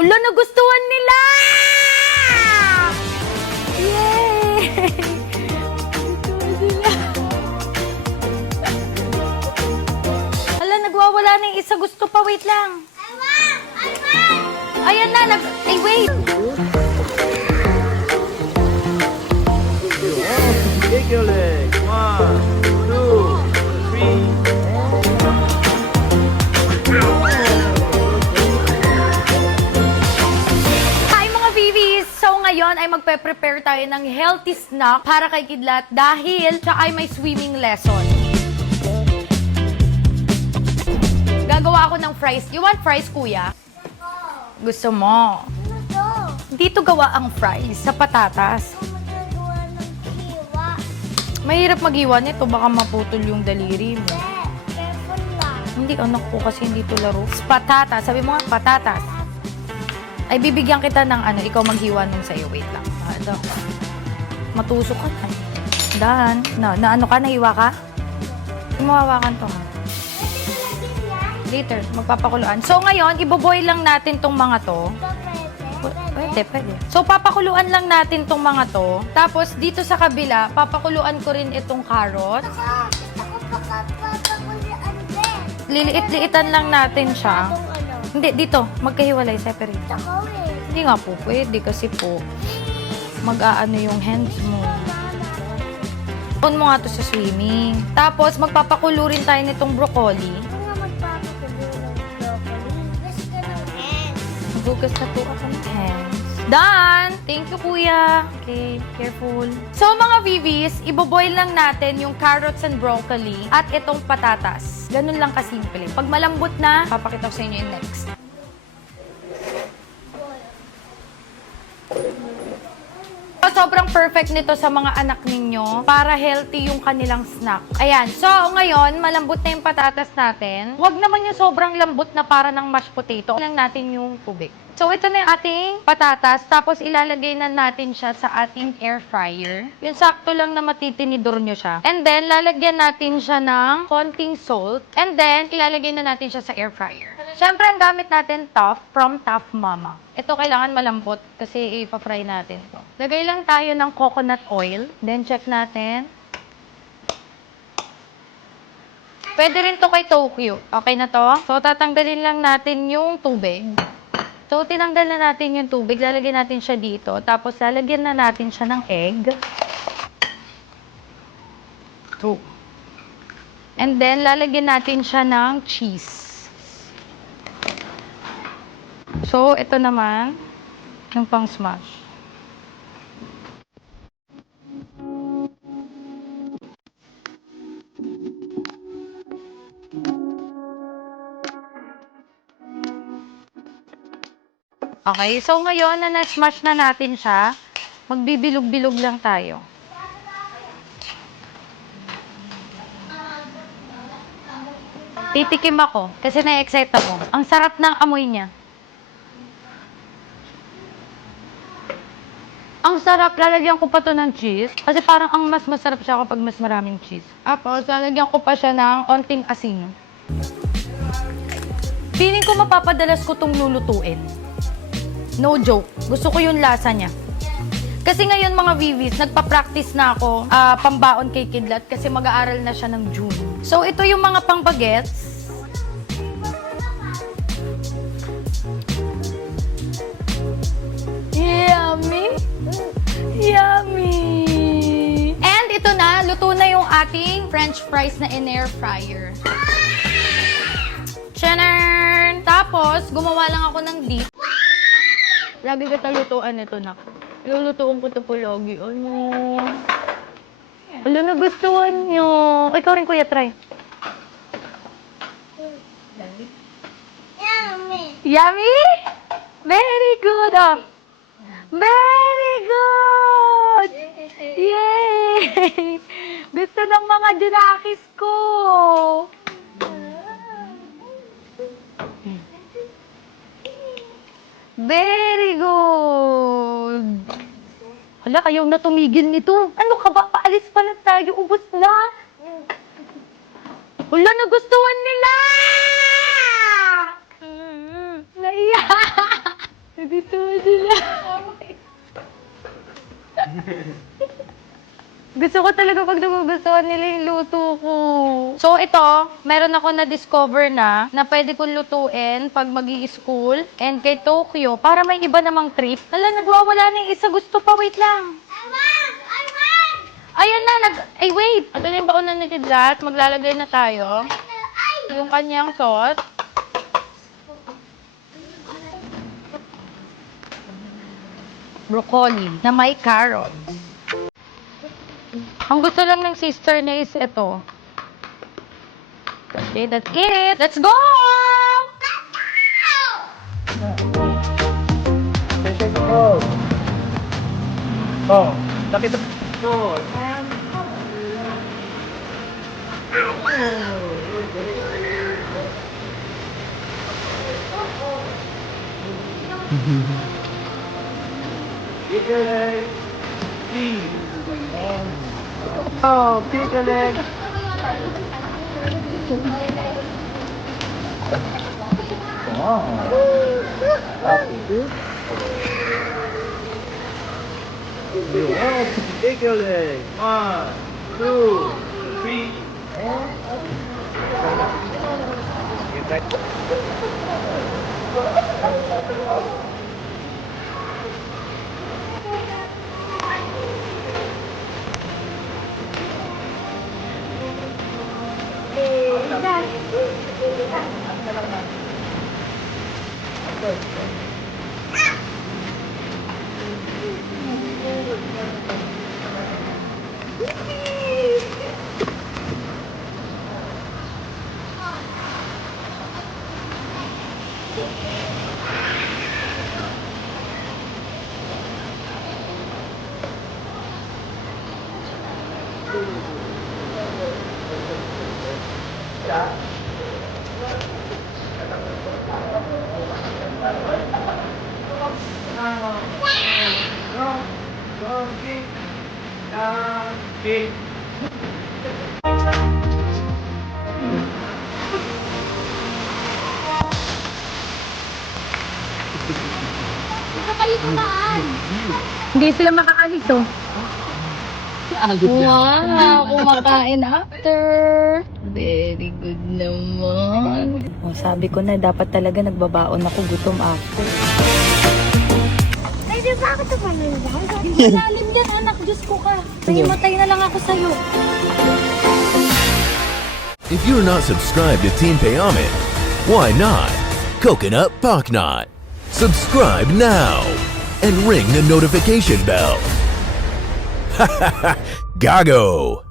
Ula, nagustuhan nila! Yay! Hala, nagwawala na yung isa. Gusto pa. Wait lang. Ayan na. Ay, wait. Take your leg. 1, 2, 3. Hi mga Vivis! So ngayon ay magpe-prepare tayo ng healthy snack para kay Kidlat dahil siya ay may swimming lesson. Gagawa ako ng fries. You want fries, kuya? Gusto mo? Dito gawa ang fries sa patatas. Mahirap mag-iwan nito, baka maputol yung daliri mo. Hindi, anak ko kasi hindi to laro. Patatas, sabi mo nga, patatas. Ay, bibigyan kita ng ano, ikaw maghiwa nung sa'yo. Wait lang. Ito. Matusok ka na. Dahan. Na ano ka, nahiwa ka? Mawawakan to. Later, magpapakuluan. So, ngayon, iboboil lang natin tong mga to. Pwede. So, papakuluan lang natin tong mga to. Tapos, dito sa kabila, papakuluan ko rin itong carrot. Liliit-liitan lang natin siya. Hindi, dito. Magkahiwalay, separate. Hindi nga po pwede kasi po mag-aano yung hands mo. On mo nga to sa swimming. Tapos, magpapakulo rin tayo nitong broccoli. Bugas na po ako ng hands. Done! Thank you, kuya. Okay, careful. So, mga Vivis, iboboil lang natin yung carrots and broccoli at itong patatas. Ganun lang kasimple. Pag malambot na, papakita ko sa inyo yung next. Sobrang perfect nito sa mga anak ninyo para healthy yung kanilang snack. Ayan. So, ngayon, malambot na yung patatas natin. Huwag naman yung sobrang lambot na para ng mashed potato. Lang natin yung tubig. So, ito na yung ating patatas. Tapos, ilalagay na natin siya sa ating air fryer. Yung sakto lang na matitinidor nyo siya. And then, lalagyan natin siya ng konting salt. And then, ilalagay na natin siya sa air fryer. Siyempre, ang gamit natin, Tough from Tough Mama. Ito kailangan malambot kasi ipa-fry natin to. Lagay lang tayo ng coconut oil. Then, check natin. Pwede rin to kay Tokyo. Okay na to? So, tatanggalin lang natin yung tubig. So, tinanggal na natin yung tubig. Lalagyan natin siya dito. Tapos, lalagyan na natin siya ng egg. 2. And then, lalagyan natin siya ng cheese. So, ito naman, yung pang smash. Okay, so ngayon na na-smash na natin siya, magbibilog-bilog lang tayo. Titikim ako kasi na-excite ako. Ang sarap ng amoy niya. Ang sarap, lalagyan ko pa to ng cheese. Kasi parang ang mas masarap siya kapag mas maraming cheese. Tapos, lalagyan ko pa siya ng onting asin. Feeling ko mapapadalas ko tong lulutuin. No joke. Gusto ko yung lasa niya. Kasi ngayon mga Vivis, nagpa-practice na ako pambaon kay Kidlat kasi mag-aaral na siya ng June. So, ito yung mga pang-bagets. Yummy! Yummy! And ito na, luto na yung ating French fries na in-air fryer. Tchanan! Tapos, gumawa lang ako ng dip. Lagi kita lutuan ito na. Lulutuan ko ito po lagi. Ano? Alam na gustuhan nyo. Ikaw rin kuya, try. Yummy! Yummy? Very good! Oh. Very good! Yay! Gusto ng mga dinakis ko! Very good! Hala, ayaw na tumigil nito. Ano ka ba? Paalis pa lang tayo. Ubus na. Hala, nagustuhan nila! Naiyak! Gusto ko talaga pag nagugustuhan nila yung luto ko. So ito, meron ako na-discover na pwede kong lutuin pag school and kay Tokyo para may iba namang trip. Hala, nagwawala na yung isa. Gusto pa, wait lang. Ayan na, ay wait! Ito na yung baunan ni Kidlat. Maglalagay na tayo. Yung kanyang sauce. Broccoli na may carrots. Ang gusto lang ng sister niya is ito. Okay, that's it. Let's go! Oh, sakit. Oh. Kick your leg. Oh, kick your leg. Kick your leg. 1, 2, 3. Get back. Go, kick. Kick. Hindi sila makakalis, oh. Wow, kumakain after. Very good naman. Oh, sabi ko na, dapat talaga nagbabaon ako gutom after. Ay, di ba ako tumanin lang? Malalim dyan, anak. Diyos ko ka. Nahimatay na lang ako sa'yo. If you're not subscribed to Team Payaman, why not? Coconut Pocknot. Subscribe now and ring the notification bell. Gago!